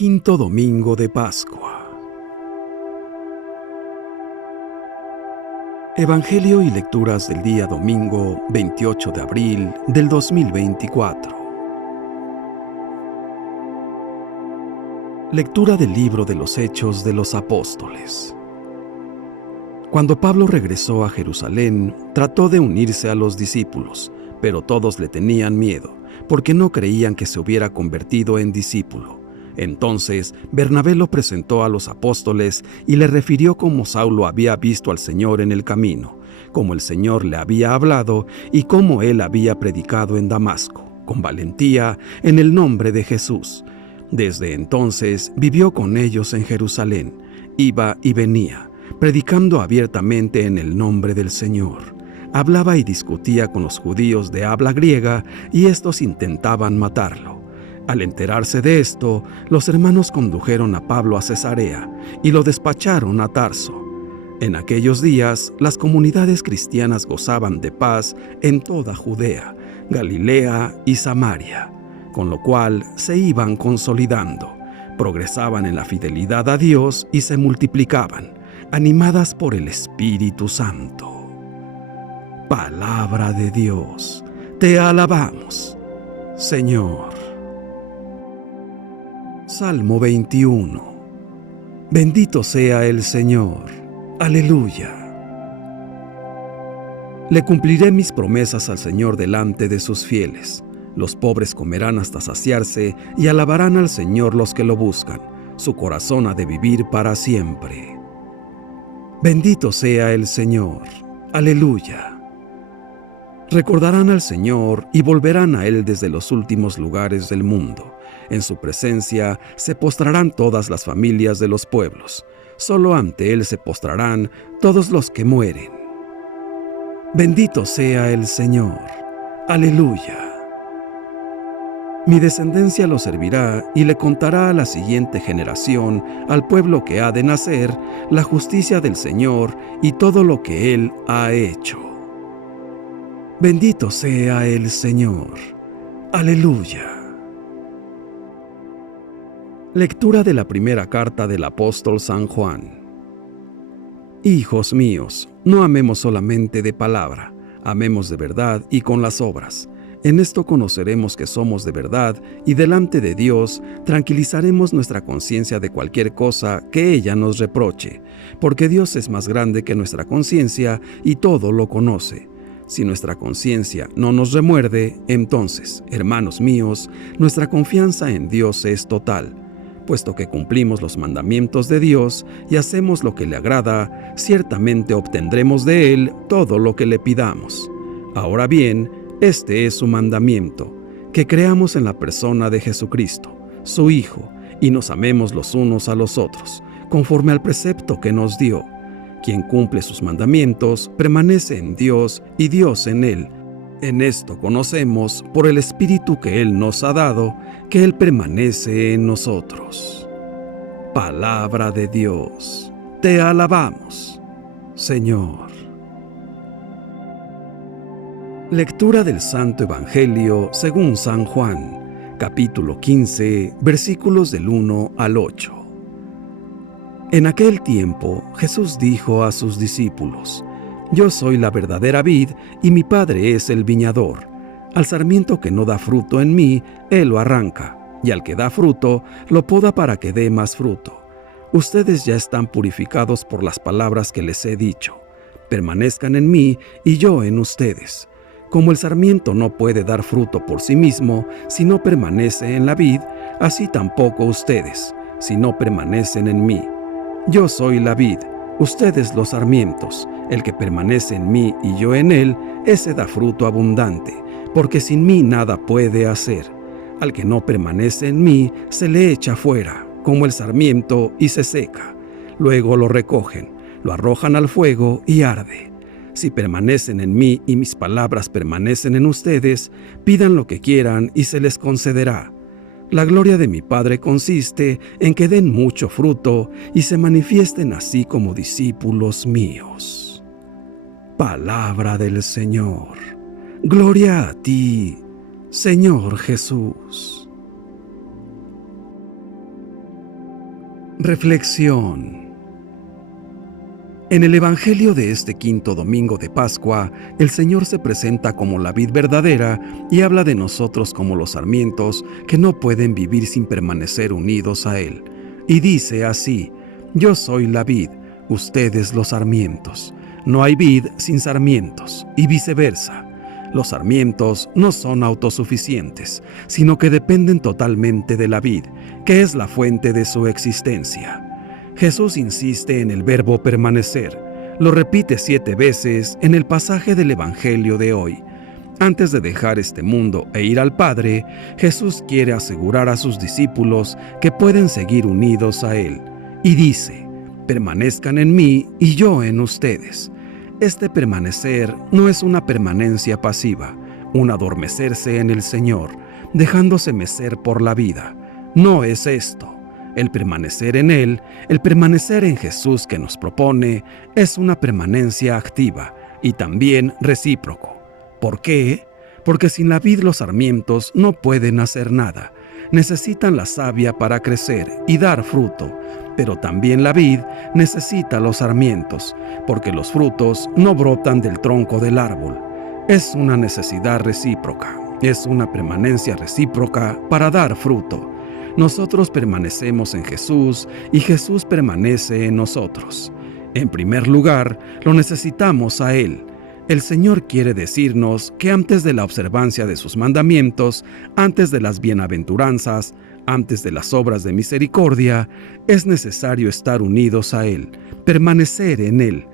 Quinto domingo de Pascua. Evangelio y lecturas del día domingo 28 de abril del 2024. Lectura del libro de los Hechos de los Apóstoles. Cuando Pablo regresó a Jerusalén, trató de unirse a los discípulos, pero todos le tenían miedo, porque no creían que se hubiera convertido en discípulo. Entonces Bernabé lo presentó a los apóstoles y le refirió cómo Saulo había visto al Señor en el camino, cómo el Señor le había hablado y cómo él había predicado en Damasco, con valentía, en el nombre de Jesús. Desde entonces vivió con ellos en Jerusalén, iba y venía, predicando abiertamente en el nombre del Señor. Hablaba y discutía con los judíos de habla griega y estos intentaban matarlo. Al enterarse de esto, los hermanos condujeron a Pablo a Cesarea y lo despacharon a Tarso. En aquellos días, las comunidades cristianas gozaban de paz en toda Judea, Galilea y Samaria, con lo cual se iban consolidando, progresaban en la fidelidad a Dios y se multiplicaban, animadas por el Espíritu Santo. Palabra de Dios, te alabamos, Señor. Salmo 21. Bendito sea el Señor. Aleluya. Le cumpliré mis promesas al Señor delante de sus fieles. Los pobres comerán hasta saciarse y alabarán al Señor los que lo buscan. Su corazón ha de vivir para siempre. Bendito sea el Señor. Aleluya. Recordarán al Señor y volverán a Él desde los últimos lugares del mundo. En su presencia se postrarán todas las familias de los pueblos. Solo ante Él se postrarán todos los que mueren. Bendito sea el Señor. Aleluya. Mi descendencia lo servirá y le contará a la siguiente generación, al pueblo que ha de nacer, la justicia del Señor y todo lo que Él ha hecho. Bendito sea el Señor. Aleluya. Lectura de la primera carta del apóstol San Juan. Hijos míos, no amemos solamente de palabra, amemos de verdad y con las obras. En esto conoceremos que somos de verdad y delante de Dios tranquilizaremos nuestra conciencia de cualquier cosa que ella nos reproche, porque Dios es más grande que nuestra conciencia y todo lo conoce. Si nuestra conciencia no nos remuerde, entonces, hermanos míos, nuestra confianza en Dios es total. Puesto que cumplimos los mandamientos de Dios y hacemos lo que le agrada, ciertamente obtendremos de Él todo lo que le pidamos. Ahora bien, este es su mandamiento, que creamos en la persona de Jesucristo, su Hijo, y nos amemos los unos a los otros, conforme al precepto que nos dio. Quien cumple sus mandamientos permanece en Dios y Dios en él. En esto conocemos, por el Espíritu que Él nos ha dado, que Él permanece en nosotros. Palabra de Dios. Te alabamos, Señor. Lectura del Santo Evangelio según San Juan, capítulo 15, versículos del 1 al 8. En aquel tiempo, Jesús dijo a sus discípulos: Yo soy la verdadera vid y mi Padre es el viñador. Al sarmiento que no da fruto en mí, Él lo arranca, y al que da fruto, lo poda para que dé más fruto. Ustedes ya están purificados por las palabras que les he dicho. Permanezcan en mí y yo en ustedes. Como el sarmiento no puede dar fruto por sí mismo si no permanece en la vid, así tampoco ustedes, si no permanecen en mí. Yo soy la vid, ustedes los sarmientos. El que permanece en mí y yo en él, ese da fruto abundante, porque sin mí nada puede hacer. Al que no permanece en mí, se le echa fuera, como el sarmiento, y se seca. Luego lo recogen, lo arrojan al fuego y arde. Si permanecen en mí y mis palabras permanecen en ustedes, pidan lo que quieran y se les concederá. La gloria de mi Padre consiste en que den mucho fruto y se manifiesten así como discípulos míos. Palabra del Señor. Gloria a ti, Señor Jesús. Reflexión. En el Evangelio de este quinto domingo de Pascua, el Señor se presenta como la vid verdadera y habla de nosotros como los sarmientos que no pueden vivir sin permanecer unidos a Él. Y dice así: yo soy la vid, ustedes los sarmientos. No hay vid sin sarmientos, y viceversa. Los sarmientos no son autosuficientes, sino que dependen totalmente de la vid, que es la fuente de su existencia. Jesús insiste en el verbo permanecer. Lo repite 7 veces en el pasaje del Evangelio de hoy. Antes de dejar este mundo e ir al Padre, Jesús quiere asegurar a sus discípulos que pueden seguir unidos a Él. Y dice: permanezcan en mí y yo en ustedes. Este permanecer no es una permanencia pasiva, un adormecerse en el Señor, dejándose mecer por la vida. No es esto. El permanecer en Él, el permanecer en Jesús que nos propone, es una permanencia activa y también recíproco. ¿Por qué? Porque sin la vid los sarmientos no pueden hacer nada. Necesitan la savia para crecer y dar fruto, pero también la vid necesita los sarmientos, porque los frutos no brotan del tronco del árbol. Es una necesidad recíproca, es una permanencia recíproca para dar fruto. Nosotros permanecemos en Jesús y Jesús permanece en nosotros. En primer lugar, lo necesitamos a Él. El Señor quiere decirnos que antes de la observancia de sus mandamientos, antes de las bienaventuranzas, antes de las obras de misericordia, es necesario estar unidos a Él, permanecer en Él.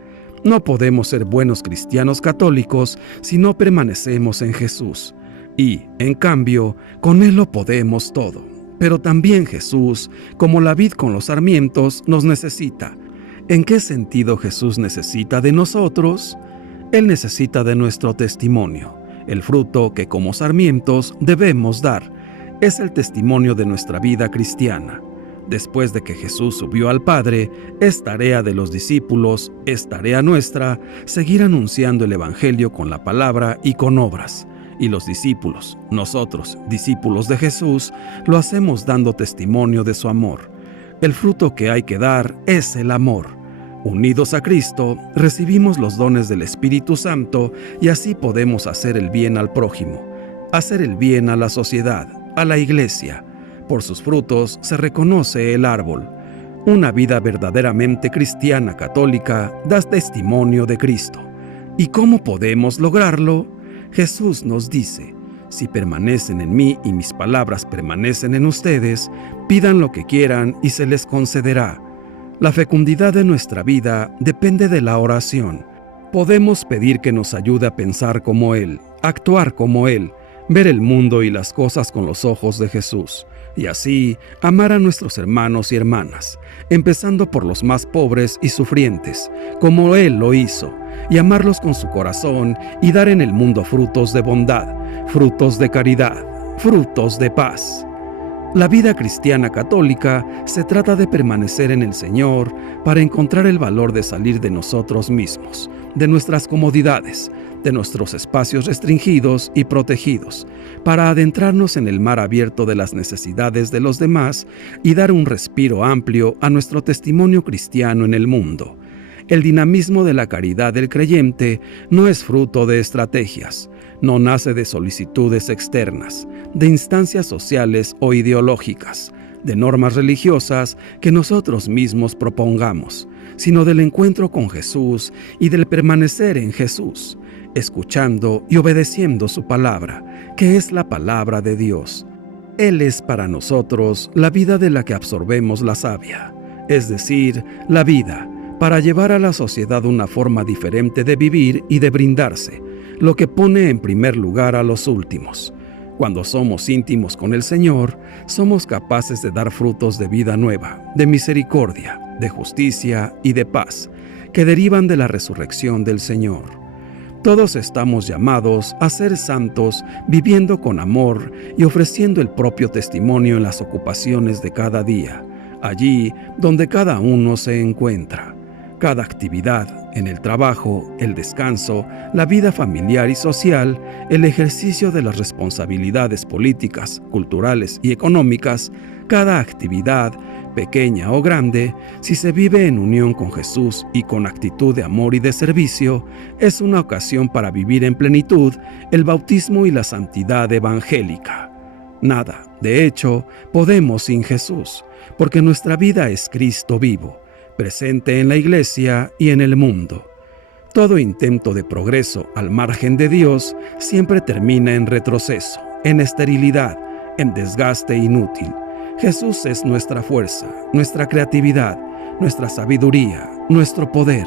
No podemos ser buenos cristianos católicos si no permanecemos en Jesús. Y, en cambio, con Él lo podemos todo. Pero también Jesús, como la vid con los sarmientos, nos necesita. ¿En qué sentido Jesús necesita de nosotros? Él necesita de nuestro testimonio, el fruto que como sarmientos debemos dar. Es el testimonio de nuestra vida cristiana. Después de que Jesús subió al Padre, es tarea de los discípulos, es tarea nuestra, seguir anunciando el Evangelio con la palabra y con obras. Y los discípulos, nosotros, discípulos de Jesús, lo hacemos dando testimonio de su amor. El fruto que hay que dar es el amor. Unidos a Cristo, recibimos los dones del Espíritu Santo y así podemos hacer el bien al prójimo, hacer el bien a la sociedad, a la iglesia. Por sus frutos se reconoce el árbol. Una vida verdaderamente cristiana católica da testimonio de Cristo. ¿Y cómo podemos lograrlo? Jesús nos dice: si permanecen en mí y mis palabras permanecen en ustedes, pidan lo que quieran y se les concederá. La fecundidad de nuestra vida depende de la oración. Podemos pedir que nos ayude a pensar como Él, actuar como Él, ver el mundo y las cosas con los ojos de Jesús, y así amar a nuestros hermanos y hermanas, empezando por los más pobres y sufrientes, como Él lo hizo, y amarlos con su corazón y dar en el mundo frutos de bondad, frutos de caridad, frutos de paz. La vida cristiana católica se trata de permanecer en el Señor para encontrar el valor de salir de nosotros mismos, de nuestras comodidades, de nuestros espacios restringidos y protegidos, para adentrarnos en el mar abierto de las necesidades de los demás y dar un respiro amplio a nuestro testimonio cristiano en el mundo. El dinamismo de la caridad del creyente no es fruto de estrategias, no nace de solicitudes externas, de instancias sociales o ideológicas, de normas religiosas que nosotros mismos propongamos, sino del encuentro con Jesús y del permanecer en Jesús, escuchando y obedeciendo su palabra, que es la palabra de Dios. Él es para nosotros la vida de la que absorbemos la savia, es decir, la vida, para llevar a la sociedad una forma diferente de vivir y de brindarse, lo que pone en primer lugar a los últimos. Cuando somos íntimos con el Señor, somos capaces de dar frutos de vida nueva, de misericordia, de justicia y de paz, que derivan de la resurrección del Señor. Todos estamos llamados a ser santos, viviendo con amor y ofreciendo el propio testimonio en las ocupaciones de cada día, allí donde cada uno se encuentra. Cada actividad, en el trabajo, el descanso, la vida familiar y social, el ejercicio de las responsabilidades políticas, culturales y económicas, cada actividad, pequeña o grande, si se vive en unión con Jesús y con actitud de amor y de servicio, es una ocasión para vivir en plenitud el bautismo y la santidad evangélica. Nada, de hecho, podemos sin Jesús, porque nuestra vida es Cristo vivo, presente en la Iglesia y en el mundo. Todo intento de progreso al margen de Dios siempre termina en retroceso, en esterilidad, en desgaste inútil. Jesús es nuestra fuerza, nuestra creatividad, nuestra sabiduría, nuestro poder.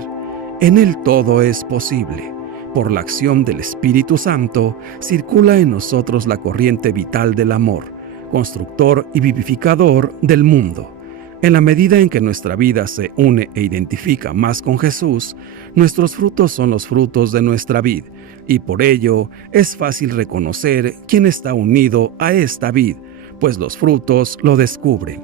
En Él todo es posible. Por la acción del Espíritu Santo, circula en nosotros la corriente vital del amor, constructor y vivificador del mundo. En la medida en que nuestra vida se une e identifica más con Jesús, nuestros frutos son los frutos de nuestra vid, y por ello es fácil reconocer quién está unido a esta vid, pues los frutos lo descubren.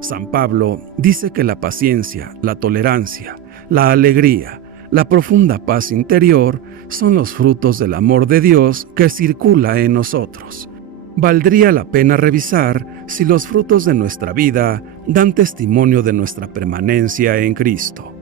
San Pablo dice que la paciencia, la tolerancia, la alegría, la profunda paz interior son los frutos del amor de Dios que circula en nosotros. Valdría la pena revisar si los frutos de nuestra vida dan testimonio de nuestra permanencia en Cristo.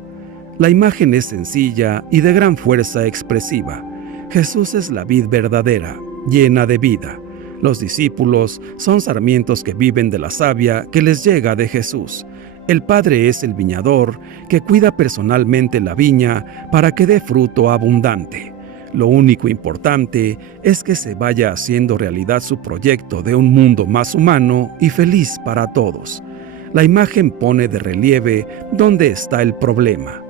La imagen es sencilla y de gran fuerza expresiva. Jesús es la vid verdadera, llena de vida. Los discípulos son sarmientos que viven de la savia que les llega de Jesús. El Padre es el viñador que cuida personalmente la viña para que dé fruto abundante. Lo único importante es que se vaya haciendo realidad su proyecto de un mundo más humano y feliz para todos. La imagen pone de relieve dónde está el problema.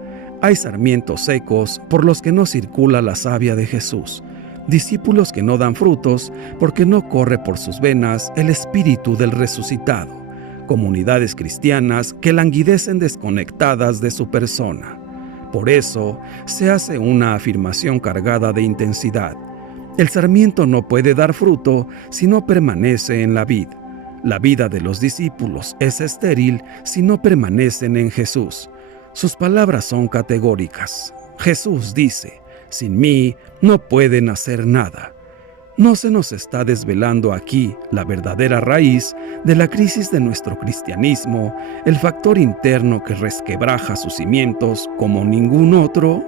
Hay sarmientos secos por los que no circula la savia de Jesús. Discípulos que no dan frutos porque no corre por sus venas el espíritu del resucitado. Comunidades cristianas que languidecen desconectadas de su persona. Por eso se hace una afirmación cargada de intensidad. El sarmiento no puede dar fruto si no permanece en la vid. La vida de los discípulos es estéril si no permanecen en Jesús. Sus palabras son categóricas. Jesús dice: sin mí no pueden hacer nada. ¿No se nos está desvelando aquí la verdadera raíz de la crisis de nuestro cristianismo, el factor interno que resquebraja sus cimientos como ningún otro?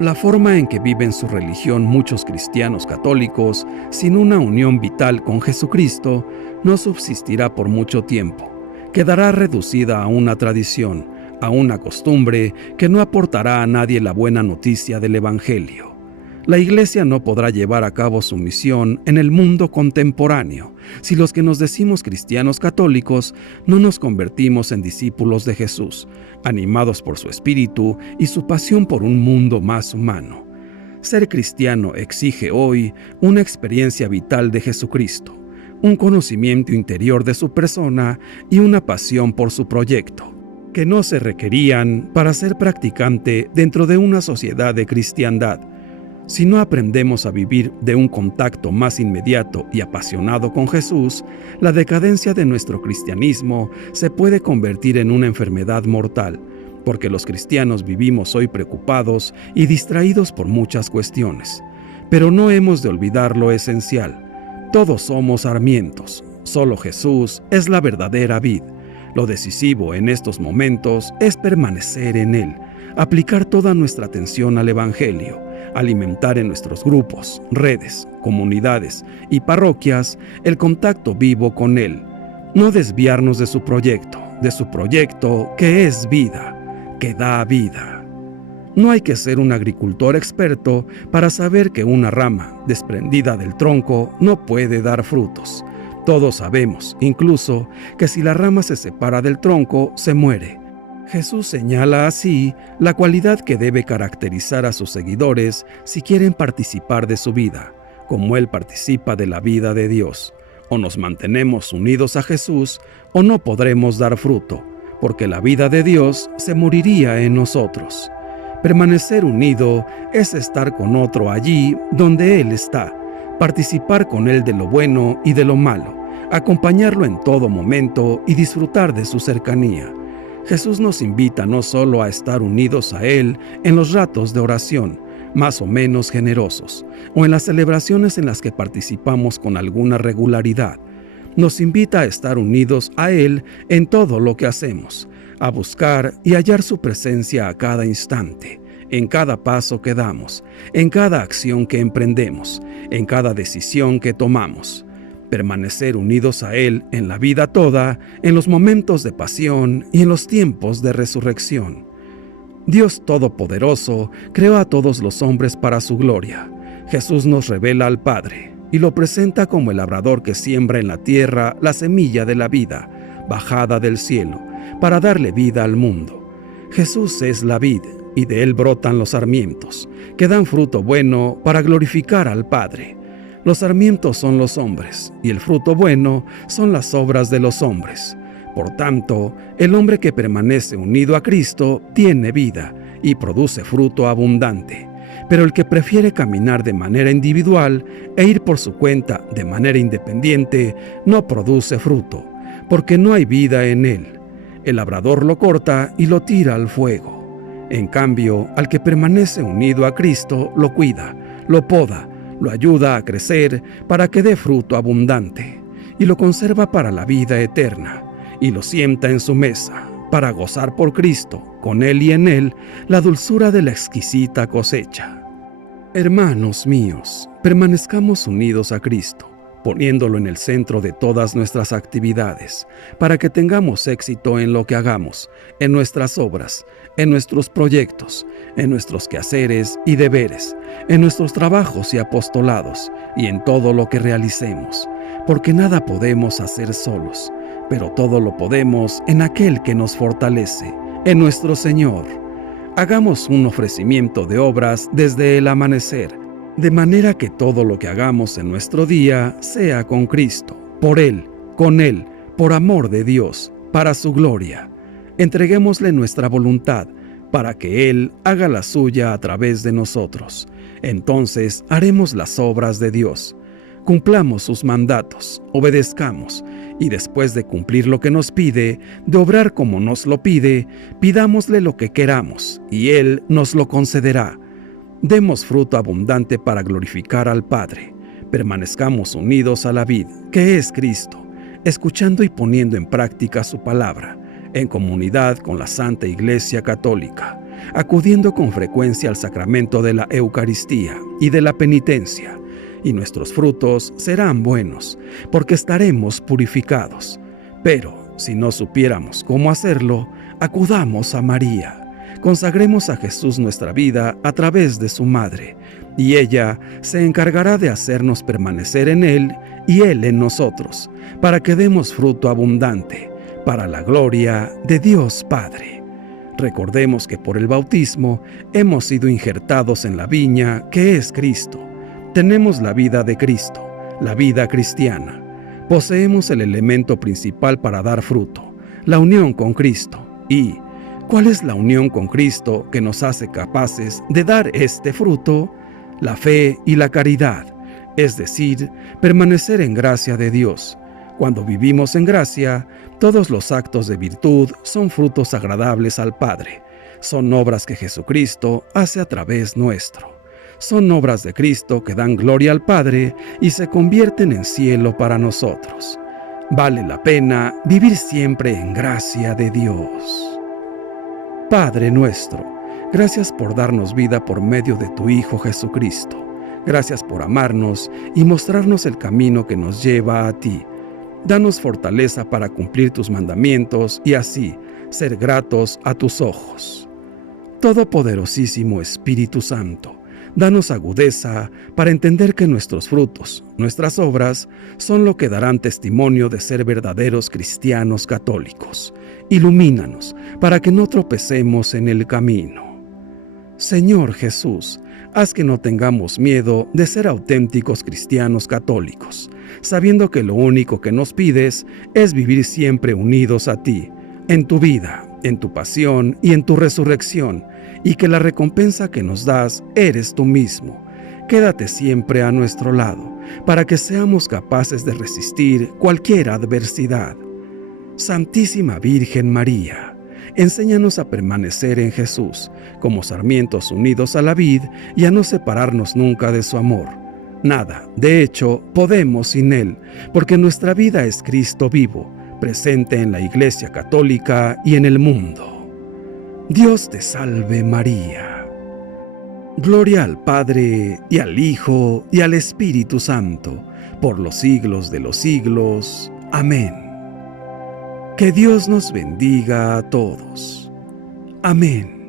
La forma en que viven su religión muchos cristianos católicos, sin una unión vital con Jesucristo, no subsistirá por mucho tiempo. Quedará reducida a una tradición, a una costumbre que no aportará a nadie la buena noticia del Evangelio. La Iglesia no podrá llevar a cabo su misión en el mundo contemporáneo si los que nos decimos cristianos católicos no nos convertimos en discípulos de Jesús, animados por su espíritu y su pasión por un mundo más humano. Ser cristiano exige hoy una experiencia vital de Jesucristo, un conocimiento interior de su persona y una pasión por su proyecto, que no se requerían para ser practicante dentro de una sociedad de cristiandad. Si no aprendemos a vivir de un contacto más inmediato y apasionado con Jesús, la decadencia de nuestro cristianismo se puede convertir en una enfermedad mortal, porque los cristianos vivimos hoy preocupados y distraídos por muchas cuestiones. Pero no hemos de olvidar lo esencial. Todos somos sarmientos, solo Jesús es la verdadera vid. Lo decisivo en estos momentos es permanecer en Él, aplicar toda nuestra atención al Evangelio, alimentar en nuestros grupos, redes, comunidades y parroquias el contacto vivo con Él, no desviarnos de su proyecto que es vida, que da vida. No hay que ser un agricultor experto para saber que una rama desprendida del tronco no puede dar frutos. Todos sabemos, incluso, que si la rama se separa del tronco, se muere. Jesús señala así la cualidad que debe caracterizar a sus seguidores si quieren participar de su vida, como Él participa de la vida de Dios. O nos mantenemos unidos a Jesús, o no podremos dar fruto, porque la vida de Dios se moriría en nosotros. Permanecer unido es estar con otro allí donde Él está, participar con Él de lo bueno y de lo malo, acompañarlo en todo momento y disfrutar de su cercanía. Jesús nos invita no solo a estar unidos a Él en los ratos de oración, más o menos generosos, o en las celebraciones en las que participamos con alguna regularidad. Nos invita a estar unidos a Él en todo lo que hacemos, a buscar y hallar su presencia a cada instante, en cada paso que damos, en cada acción que emprendemos, en cada decisión que tomamos. Permanecer unidos a Él en la vida toda, en los momentos de pasión y en los tiempos de resurrección. Dios Todopoderoso creó a todos los hombres para su gloria. Jesús nos revela al Padre y lo presenta como el labrador que siembra en la tierra la semilla de la vida, bajada del cielo, para darle vida al mundo. Jesús es la vid, y de él brotan los sarmientos, que dan fruto bueno para glorificar al Padre. Los sarmientos son los hombres, y el fruto bueno son las obras de los hombres. Por tanto, el hombre que permanece unido a Cristo tiene vida y produce fruto abundante. Pero el que prefiere caminar de manera individual e ir por su cuenta de manera independiente no produce fruto, porque no hay vida en él. El labrador lo corta y lo tira al fuego. En cambio, al que permanece unido a Cristo lo cuida, lo poda, lo ayuda a crecer para que dé fruto abundante, y lo conserva para la vida eterna, y lo sienta en su mesa, para gozar por Cristo, con Él y en Él, la dulzura de la exquisita cosecha. Hermanos míos, permanezcamos unidos a Cristo, poniéndolo en el centro de todas nuestras actividades, para que tengamos éxito en lo que hagamos, en nuestras obras, en nuestros proyectos, en nuestros quehaceres y deberes, en nuestros trabajos y apostolados, y en todo lo que realicemos, porque nada podemos hacer solos, pero todo lo podemos en aquel que nos fortalece, en nuestro Señor. Hagamos un ofrecimiento de obras desde el amanecer, de manera que todo lo que hagamos en nuestro día sea con Cristo, por Él, con Él, por amor de Dios, para su gloria. Entreguémosle nuestra voluntad, para que Él haga la suya a través de nosotros. Entonces haremos las obras de Dios. Cumplamos sus mandatos, obedezcamos, y después de cumplir lo que nos pide, de obrar como nos lo pide, pidámosle lo que queramos, y Él nos lo concederá. Demos fruto abundante para glorificar al Padre. Permanezcamos unidos a la vid, que es Cristo, escuchando y poniendo en práctica su palabra, en comunidad con la Santa Iglesia Católica, acudiendo con frecuencia al sacramento de la Eucaristía y de la penitencia, y nuestros frutos serán buenos, porque estaremos purificados. Pero si no supiéramos cómo hacerlo, acudamos a María. Consagremos a Jesús nuestra vida a través de su Madre, y ella se encargará de hacernos permanecer en Él y Él en nosotros, para que demos fruto abundante, para la gloria de Dios Padre. Recordemos que por el bautismo hemos sido injertados en la viña que es Cristo. Tenemos la vida de Cristo, la vida cristiana. Poseemos el elemento principal para dar fruto, la unión con Cristo. ¿Y cuál es la unión con Cristo que nos hace capaces de dar este fruto? La fe y la caridad, es decir, permanecer en gracia de Dios. Cuando vivimos en gracia, todos los actos de virtud son frutos agradables al Padre. Son obras que Jesucristo hace a través nuestro. Son obras de Cristo que dan gloria al Padre y se convierten en cielo para nosotros. Vale la pena vivir siempre en gracia de Dios. Padre nuestro, gracias por darnos vida por medio de tu Hijo Jesucristo. Gracias por amarnos y mostrarnos el camino que nos lleva a ti. Danos fortaleza para cumplir tus mandamientos y así ser gratos a tus ojos. Todopoderosísimo Espíritu Santo, danos agudeza para entender que nuestros frutos, nuestras obras, son lo que darán testimonio de ser verdaderos cristianos católicos. Ilumínanos para que no tropecemos en el camino. Señor Jesús, haz que no tengamos miedo de ser auténticos cristianos católicos, sabiendo que lo único que nos pides es vivir siempre unidos a ti, en tu vida, en tu pasión y en tu resurrección, y que la recompensa que nos das eres tú mismo. Quédate siempre a nuestro lado, para que seamos capaces de resistir cualquier adversidad. Santísima Virgen María, Enséñanos a permanecer en Jesús, como sarmientos unidos a la vid, y a no separarnos nunca de su amor. Nada, de hecho, podemos sin Él, porque nuestra vida es Cristo vivo, presente en la Iglesia Católica y en el mundo. Dios te salve María. Gloria al Padre, y al Hijo, y al Espíritu Santo, por los siglos de los siglos. Amén. Que Dios nos bendiga a todos. Amén.